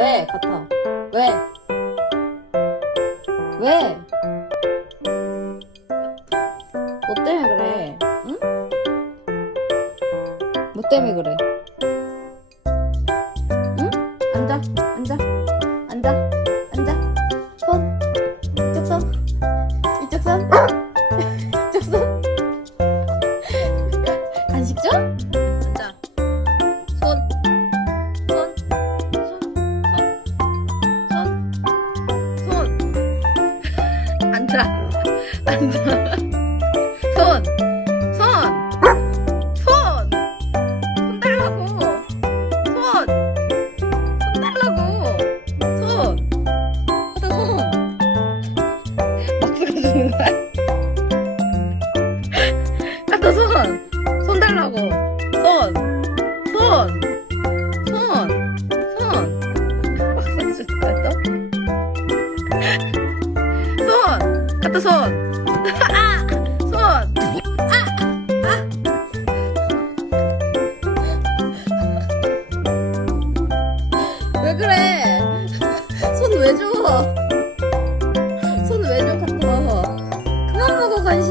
왜? 같아. 왜? 왜? 뭐 때문에 그래? 응? 뭐 때문에 그래? 응? 앉아, 앉아, 앉아, 앉아. 손, 이쪽 손, 이쪽 손, 이쪽 손. 간식 줘? 앉아. 손, 손, 손, 손. 앉아, 앉아. 손, 손, 손, 손 달라고. 손, 손 달라고. 손, 하다 손. 박수가 주는 거야? 갖다 손, 손 달라고. 손, 손, 손, 손. 박수 주는 거야 또? 손, 갖다 손. 아, 손. 왜 그래? 손 왜 줘? 손 왜 줘, 카터? 그만 먹어, 간식.